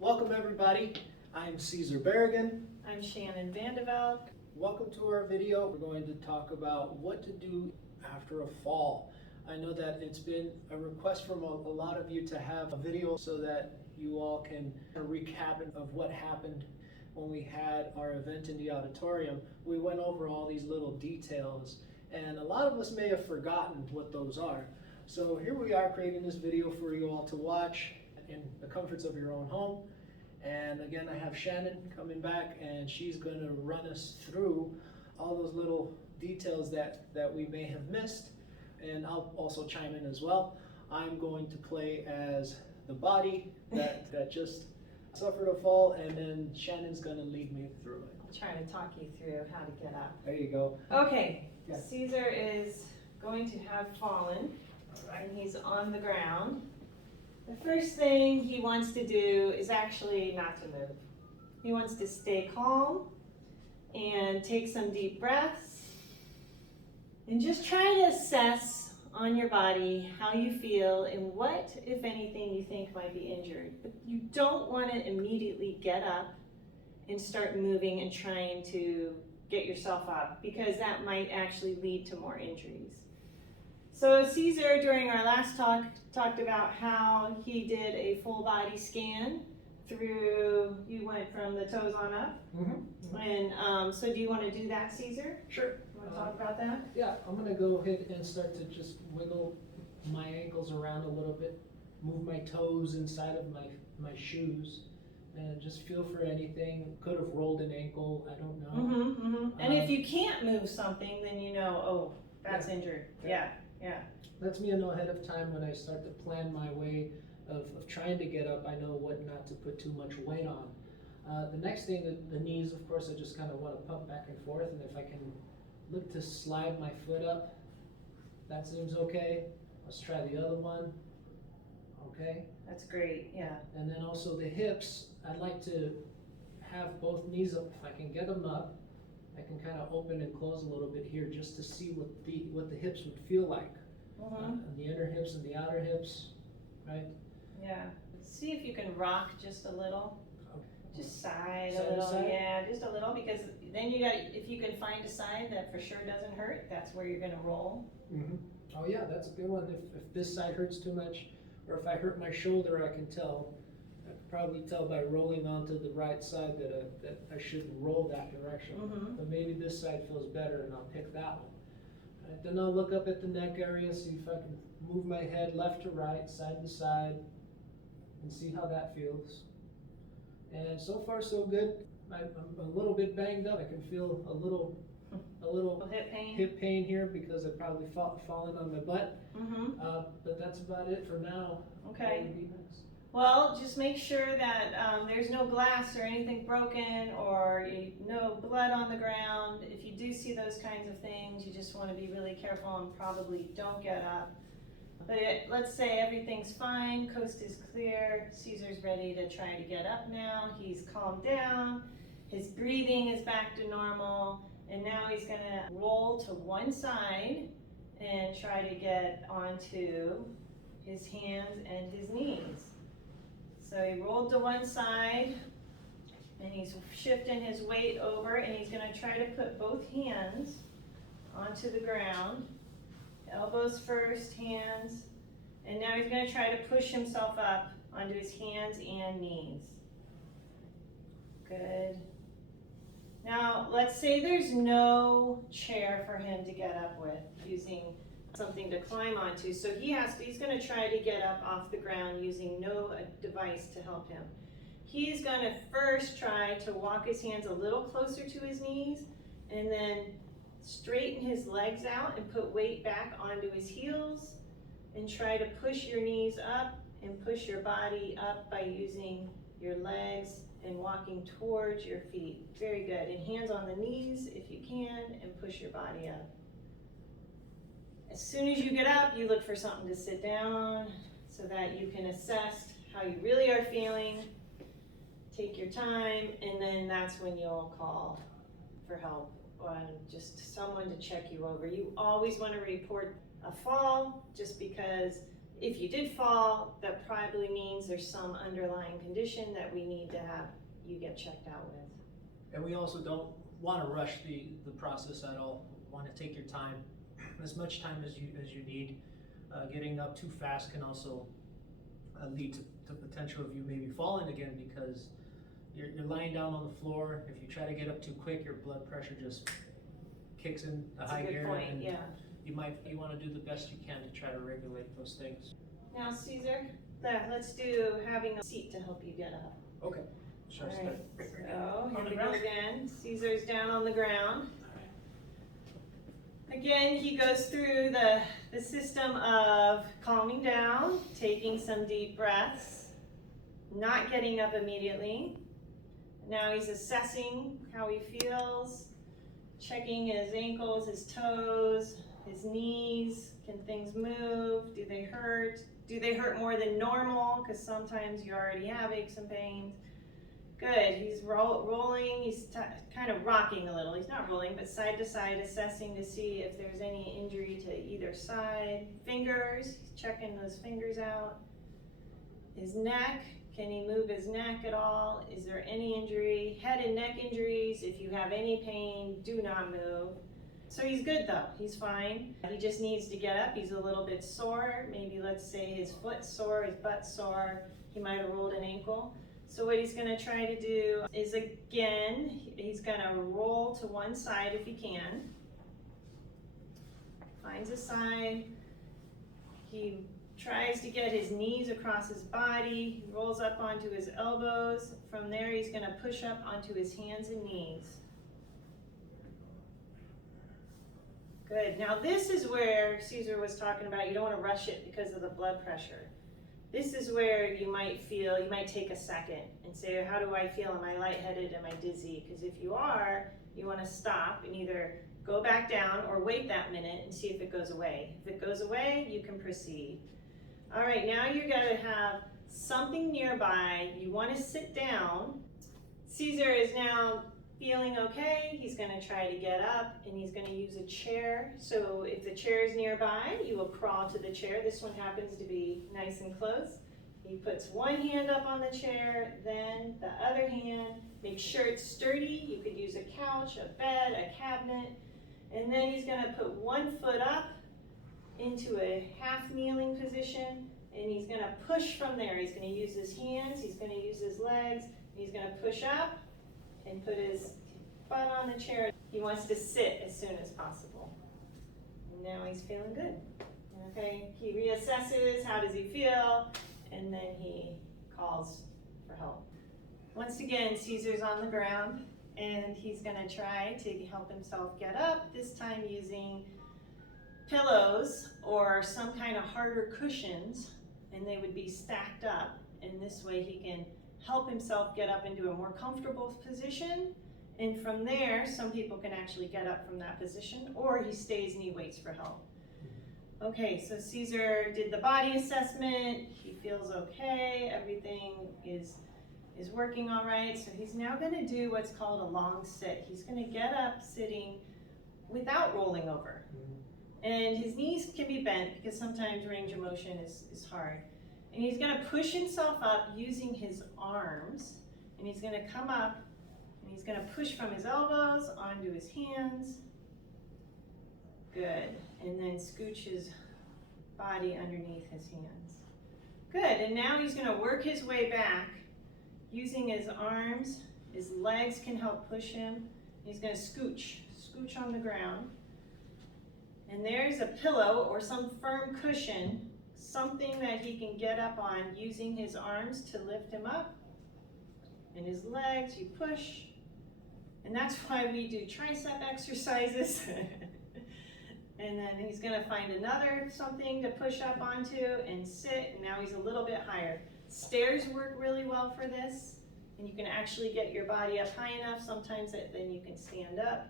Welcome everybody. I'm Caesar Berrigan. I'm Shannon Vandeveld. Welcome to our video. We're going to talk about what to do after a fall. I know that it's been a request from a lot of you to have a video so that you all can recap of what happened when we had our event in the auditorium. We went over all these little details and a lot of us may have forgotten what those are. So here we are creating this video for you all to watch in the comforts of your own home. And again, I have Shannon coming back and she's going to run us through all those little details that we may have missed, and I'll also chime in as well. I'm going to play as the body that just suffered a fall, and then Shannon's going to lead me through it. I'll try to talk you through how to get up. There you go. Okay, Yeah. Caesar is going to have fallen, and he's on the ground. The first thing he wants to do is actually not to move. He wants to stay calm and take some deep breaths and just try to assess on your body how you feel and what, if anything, you think might be injured. But you don't want to immediately get up and start moving and trying to get yourself up, because that might actually lead to more injuries. So Caesar, during our last talk, talked about how he did a full body scan through, you went from the toes on up. And so do you want to do that, Caesar? Sure. You want to talk about that? Yeah, I'm going to go ahead and start to just wiggle my ankles around a little bit, move my toes inside of my shoes, and just feel for anything. Could have rolled an ankle, I don't know. And if you can't move something, then you know, oh, that's injured. Yeah. Lets me know ahead of time when I start to plan my way of trying to get up. I know what not to put too much weight on. The next thing, the knees, of course, I just kind of want to pump back and forth, and if I can look to slide my foot up, that seems okay. Let's try the other one. Okay. That's great, yeah. And then also the hips, I'd like to have both knees up. If I can get them up, I can kind of open and close a little bit here just to see what the hips would feel like. The inner hips and the outer hips, right? Yeah. See if you can rock just a little. Okay. Just side Side a to little, side? yeah, just a little, because then you got, if you can find a side that for sure doesn't hurt, that's where you're gonna roll. Oh yeah, that's a good one. If this side hurts too much, or if I hurt my shoulder, I can tell. I could probably tell by rolling onto the right side that I shouldn't roll that direction. But maybe this side feels better and I'll pick that one. Right, then I'll look up at the neck area, see if I can move my head left to right, side to side, and see how that feels. And so far so good. I'm a little bit banged up. I can feel a little hip pain here because I probably fallen on my butt. But that's about it for now. Okay. What would be next? Well, just make sure that there's no glass or anything broken, or no blood on the ground. If you do see those kinds of things, you just want to be really careful and probably don't get up. But let's say everything's fine, coast is clear, Caesar's ready to try to get up now. He's calmed down, his breathing is back to normal, and now he's going to roll to one side and try to get onto his hands and his knees. So he rolled to one side, and he's shifting his weight over, and he's going to try to put both hands onto the ground. Elbows first, hands, and now he's going to try to push himself up onto his hands and knees. Good. Now, let's say there's no chair for him to get up with, using something to climb onto. So he's going to try to get up off the ground using no device to help him. He's going to first try to walk his hands a little closer to his knees, and then straighten his legs out and put weight back onto his heels, and try to push your knees up and push your body up by using your legs and walking towards your feet. Very good. And hands on the knees if you can, and push your body up. As soon as you get up, you look for something to sit down so that you can assess how you really are feeling. Take your time, and then that's when you'll call for help. Just someone to check you over. You always want to report a fall, just because If you did fall, that probably means there's some underlying condition that we need to have you get checked out with. And we also don't want to rush the process at all. Want to take your time, as much time as you need. Getting up too fast can also lead to potential of you maybe falling again, because you're lying down on the floor. If you try to get up too quick, your blood pressure just kicks in a high gear. That's a good point, and yeah. you want to do the best you can to try to regulate those things. Now, Caesar, let's do having a seat to help you get up. Okay. Sure. All right, so On here the we go ground? again. Caesar's down on the ground. Again, he goes through the system of calming down, taking some deep breaths, not getting up immediately. Now he's assessing how he feels, checking his ankles, his toes, his knees. Can things move? Do they hurt? Do they hurt more than normal? Because sometimes you already have aches and pains. Good, he's rolling, he's kind of rocking a little. He's not rolling, but side to side, assessing to see if there's any injury to either side. Fingers, he's checking those fingers out. His neck, can he move his neck at all? Is there any injury? Head and neck injuries, if you have any pain, do not move. So he's good though, he's fine. He just needs to get up, he's a little bit sore. Maybe let's say his foot's sore, his butt's sore, he might have rolled an ankle. So what he's gonna try to do is, again, he's gonna roll to one side if he can. Finds a side. He tries to get his knees across his body. He rolls up onto his elbows. From there, he's gonna push up onto his hands and knees. Good, now this is where Caesar was talking about, you don't wanna rush it because of the blood pressure. This is where you might take a second and say, how do I feel? Am I lightheaded? Am I dizzy? Because if you are, you want to stop and either go back down or wait that minute and see if it goes away. If it goes away, you can proceed. All right, now you're going to have something nearby. You want to sit down. Caesar is now feeling okay. He's going to try to get up and he's going to use a chair. So if the chair is nearby, you will crawl to the chair. This one happens to be nice and close. He puts one hand up on the chair, then the other hand. Make sure it's sturdy. You could use a couch, a bed, a cabinet. And then he's going to put one foot up into a half kneeling position, and he's going to push from there. He's going to use his hands, he's going to use his legs, he's going to push up and put his butt on the chair. He wants to sit as soon as possible. And now he's feeling good. Okay, he reassesses, how does he feel, and then he calls for help. Once again, Caesar's on the ground, and he's gonna try to help himself get up, this time using pillows or some kind of harder cushions, and they would be stacked up, and this way he can help himself get up into a more comfortable position, and from there some people can actually get up from that position, or he stays and he waits for help. Okay, so Caesar did the body assessment, he feels okay, everything is working all right, so he's now going to do what's called a long sit. He's going to get up sitting without rolling over, and his knees can be bent because sometimes range of motion is hard. And he's going to push himself up using his arms, and he's going to come up and he's going to push from his elbows onto his hands. Good. And then scooch his body underneath his hands. Good. And now he's going to work his way back using his arms. His legs can help push him. He's going to scooch on the ground. And there's a pillow or some firm cushion, something that he can get up on using his arms to lift him up. And his legs, you push. And that's why we do tricep exercises. And then he's gonna find another something to push up onto and sit, and now he's a little bit higher. Stairs work really well for this, and you can actually get your body up high enough sometimes that then you can stand up.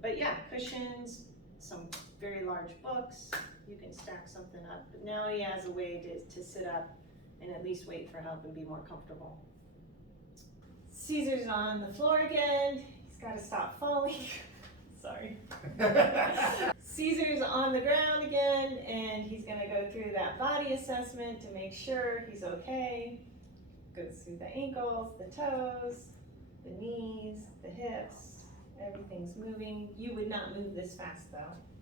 But yeah, cushions, some very large books, you can stack something up. But now he has a way to sit up and at least wait for help and be more comfortable. Caesar's on the floor again. He's gotta stop falling. Sorry. Caesar's on the ground again, and he's gonna go through that body assessment. assessment to make sure he's okay. Goes through the ankles, the toes, the knees, the hips, everything's moving. You would not move this fast though.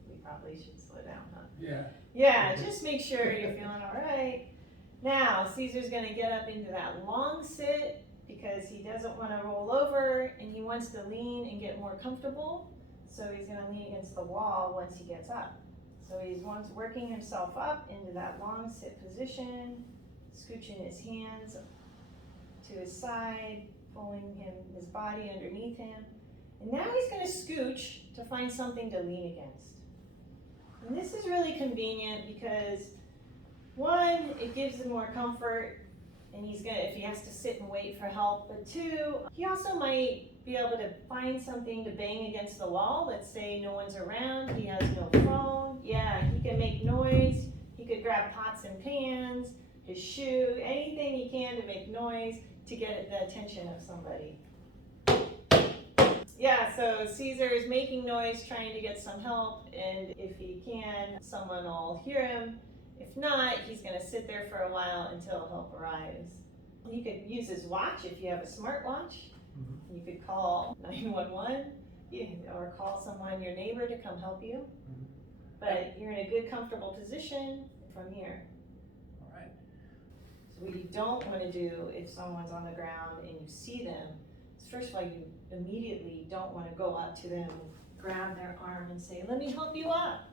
We probably should slow down, huh? Yeah. Yeah, just make sure you're feeling all right. Now, Caesar's gonna get up into that long sit because he doesn't wanna roll over and he wants to lean and get more comfortable. So he's gonna lean against the wall once he gets up. So he's working himself up into that long sit position, scooching his hands to his side, pulling his body underneath him. And now he's gonna scooch to find something to lean against. And this is really convenient because one, it gives him more comfort and if he has to sit and wait for help, but two, he also might be able to find something to bang against the wall. Let's say no one's around, he has no phone. Yeah, he can make noise. He could grab pots and pans, his shoe, anything he can to make noise to get the attention of somebody. Yeah, so Caesar is making noise, trying to get some help, and if he can, someone will hear him. If not, he's gonna sit there for a while until help arrives. You could use his watch if you have a smartwatch. You could call 911 or call someone, your neighbor, to come help you. But you're in a good, comfortable position from here. All right. So what you don't wanna do if someone's on the ground and you see them, is first of all, you immediately don't wanna go up to them, grab their arm and say, let me help you up,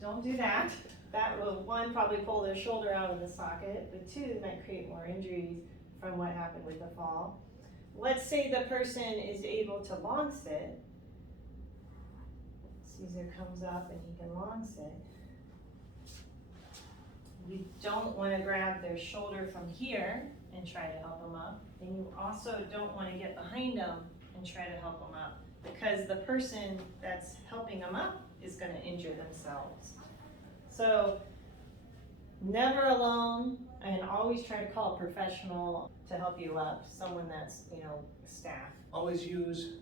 don't do that. That will, one, probably pull their shoulder out of the socket, but two, might create more injuries from what happened with the fall. Let's say the person is able to long sit. Caesar comes up and he can long sit. You don't want to grab their shoulder from here and try to help them up. And you also don't want to get behind them and try to help them up, because the person that's helping them up is going to injure themselves. So never alone, and always try to call a professional to help you up, someone that's, staff. Always use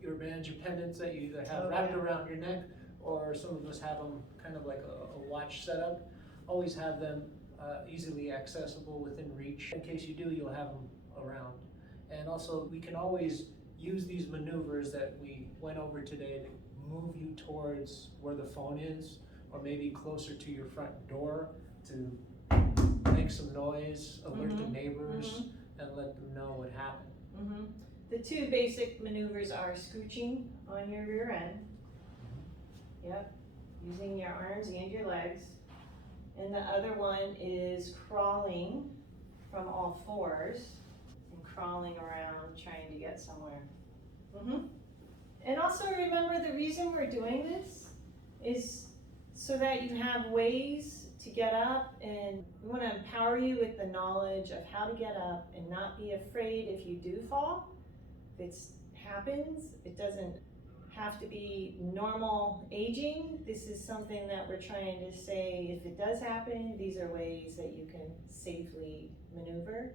your bands, your pendants that you either have wrapped around your neck, or some of us have them kind of like a watch setup. Always have them easily accessible within reach. In case you do, you'll have them around. And also, we can always use these maneuvers that we went over today to move you towards where the phone is, or maybe closer to your front door to make some noise, alert the neighbors, and let them know what happened. The two basic maneuvers are scooching on your rear end. Yep, using your arms and your legs. And the other one is crawling from all fours and crawling around trying to get somewhere. And also remember, the reason we're doing this is so that you have ways to get up, and we want to empower you with the knowledge of how to get up and not be afraid if you do fall. If it happens, it doesn't have to be normal aging. This is something that we're trying to say, if it does happen, these are ways that you can safely maneuver.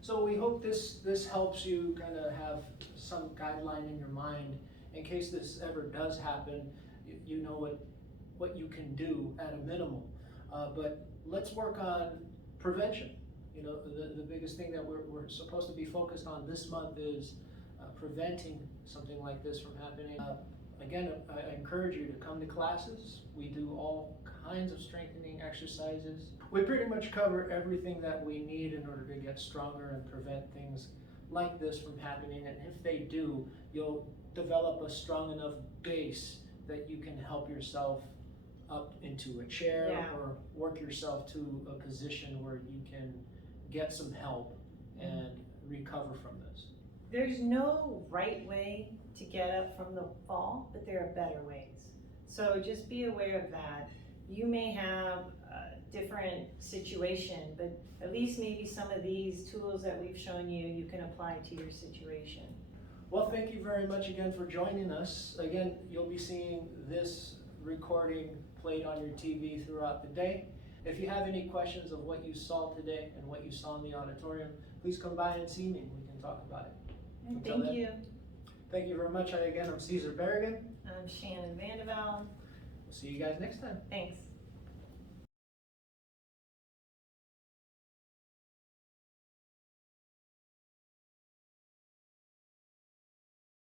So we hope this helps you kind of have some guideline in your mind in case this ever does happen. You know what you can do at a minimum. But let's work on prevention. The biggest thing that we're supposed to be focused on this month is preventing something like this from happening. Again, I encourage you to come to classes. We do all kinds of strengthening exercises. We pretty much cover everything that we need in order to get stronger and prevent things like this from happening. And if they do, you'll develop a strong enough base that you can help yourself up into a chair or work yourself to a position where you can get some help and recover from this. There's no right way to get up from the fall, but there are better ways. So just be aware of that. You may have a different situation, but at least maybe some of these tools that we've shown you, you can apply to your situation. Well, thank you very much again for joining us. Again, you'll be seeing this recording played on your TV throughout the day. If you have any questions of what you saw today and what you saw in the auditorium, please come by and see me. We can talk about it. Thank you. Thank you very much. Again, I'm Caesar Berrigan. I'm Shannon Vandervelde. We'll see you guys next time. Thanks.